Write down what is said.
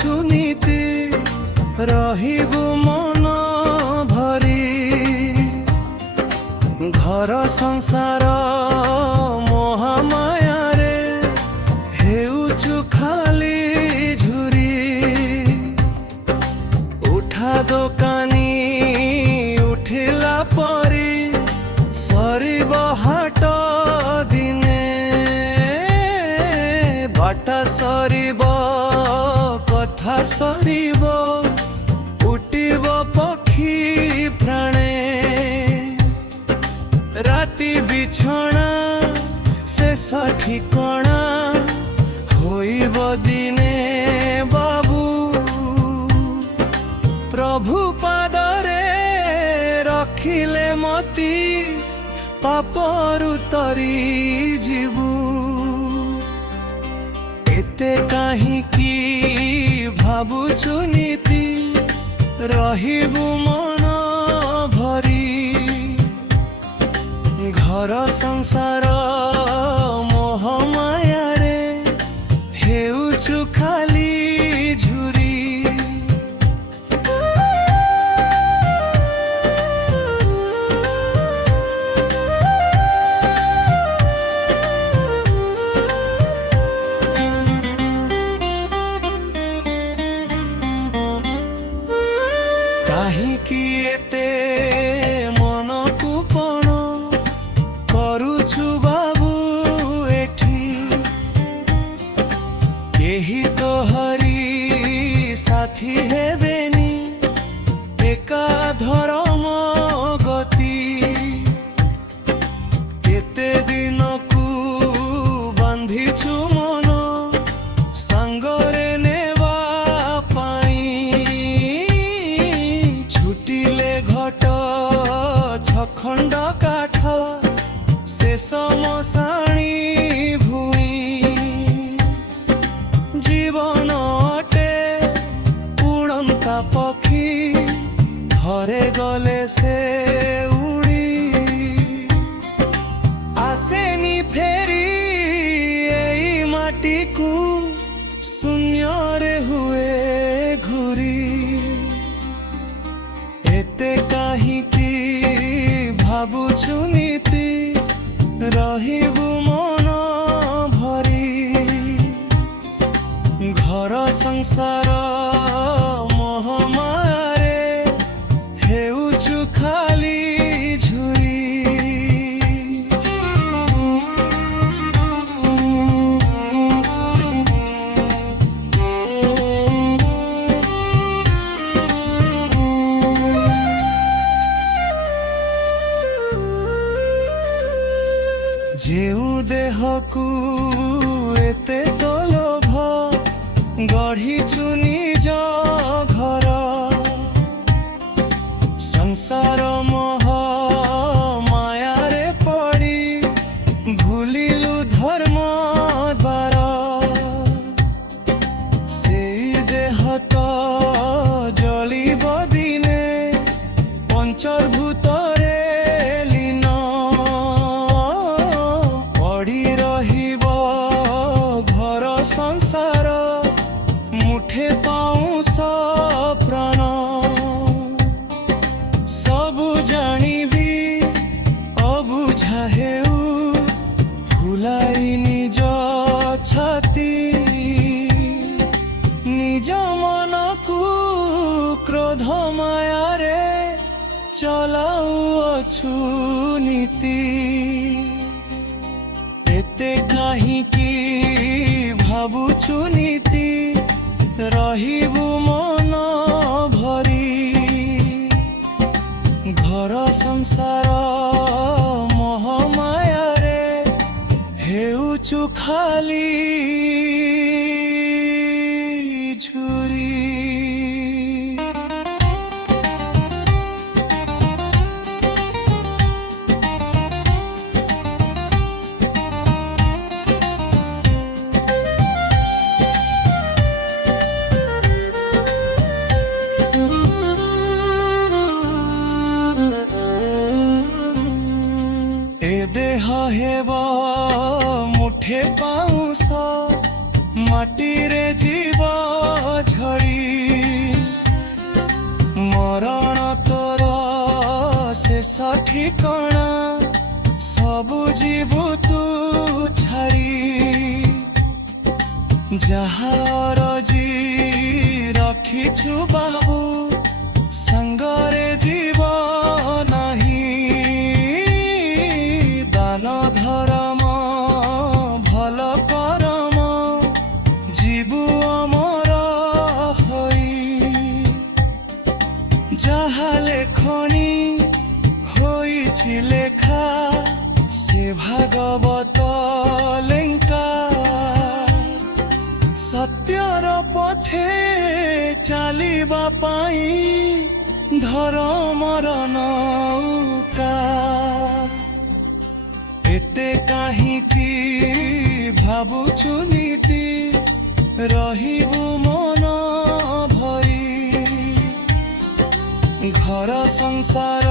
ଭାବୁଛୁ ନୀତି ରହିବୁ ମନ ଭରି ଘର ସଂସାର ମୋହମାୟାରେ ହେଉଛୁ ଖାଲି ଝୁରି ଉଠା ଦୋକାନୀ ଉଠିଲା ପରି ସରିବ ହାଟ ଦିନେ ବାଟ ସରିବ କଥା ସରିବ ଉଠିବ ପକ୍ଷୀ ପ୍ରାଣେ ରାତି ବିଛଣା ଶେଷ ଠିକଣା ହୋଇବ ଦିନେ ବାବୁ ପ୍ରଭୁ ପାଦରେ ରଖିଲେ ମତି ପାପରୁ ତରି ଯିବୁ ଏତେ କାହିଁକି ଭାବୁଛୁ ନୀତି ରହିବୁ ମନ ଭରି ଘର ସଂସାର ମୋହମାୟାରେ ହେଉଛୁ ଖାଲି ଝୁରି କାହିଁକି ଏତେ ମନକୁ ପଣ କରୁଛୁ ବାବୁ ଏଠି କେହି ତ ହରି ସାଥୀ ହେବେନି ଏକା ଧର୍ମ ଗତି କେତେ ଦିନକୁ ବାନ୍ଧିଛୁ ମନ ସାଙ୍ଗରେ ନେବା ପାଇଁ ଛୁଟିଲେ ଘଟ ଛଖଣ୍ଡ କାଠ ଶେଷ ମଶାଣି ଭୂଇଁ ଜୀବନ ଅଟେ ଉଡ଼ନ୍ତା ପକ୍ଷୀ ଥରେ ଗଲେ ସେ ଉଡ଼ି ଆସେନି ଫେରି ଏଇ ମାଟିକୁ ଶୂନ୍ୟରେ ହୁଏ ଘୁରି ଏତେ କାହିଁକି ଭାବୁଛୁ ନୀତି ରହିବୁ ମନ ଭରି ଘର ସଂସାର ମୋହମାୟାରେ ହେଉଛୁ ଖାଲି ଝୁରି ଯେଉଁ ଦେହକୁ ଏତେ ତ ଲୋଭ ଗଢ଼ିଛୁ ନିଜ ଘର ସଂସାର ମୋହ ମାୟାରେ ପଡ଼ି ଭୁଲିଲୁ ଧର୍ମ ଦ୍ୱାର ସେଇ ଦେହ ତ ଜଳିବ ଦିନେ ପଞ୍ଚଭୂତରେ ଲୀନ ପଡ଼ି ରହିବ ଘର ସଂସାର ମୁଠେ ପାଉଁଶ ପ୍ରାଣ ସବୁ ଜାଣିବି ଅବୁଝା ହେଉ ଭୁଲାଇ ନିଜ ଛାତି ନିଜ ମନକୁ କ୍ରୋଧ ମାୟାରେ ଚଲାଉଅଛୁ ନୀତି ଏତେ କାହିଁକି ଭାବୁଛୁ ନୀତି ରହିବୁ ମନ ଭରି ଘର ସଂସାର ମୋହମାୟାରେ ହେଉଛୁ ଖାଲି ଝୁରି देह हेब मुठे पाउस माटी रे जीव झड़ ଯାହା ଅରଜି ରଖିଛୁ ବାବୁ ସାଙ୍ଗରେ ଯିବ ନାହିଁ। ଦାନ ଧରମ ଭଲ କରମ ଯିବୁ ଅମର ହୋଇ। ଯାହା ଲେଖଣି ହୋଇଛି ଲେଖା ସେ ଭାଗବତ ଲେଙ୍କା। ସତ୍ୟର ପଥେ ଚାଲିବା ପାଇଁ ଧର୍ମର ନୌକା। ଏତେ କାହିଁକି ଭାବୁଛୁ ନୀତି ରହିବୁ ମନ ଭରି। ଘର ସଂସାର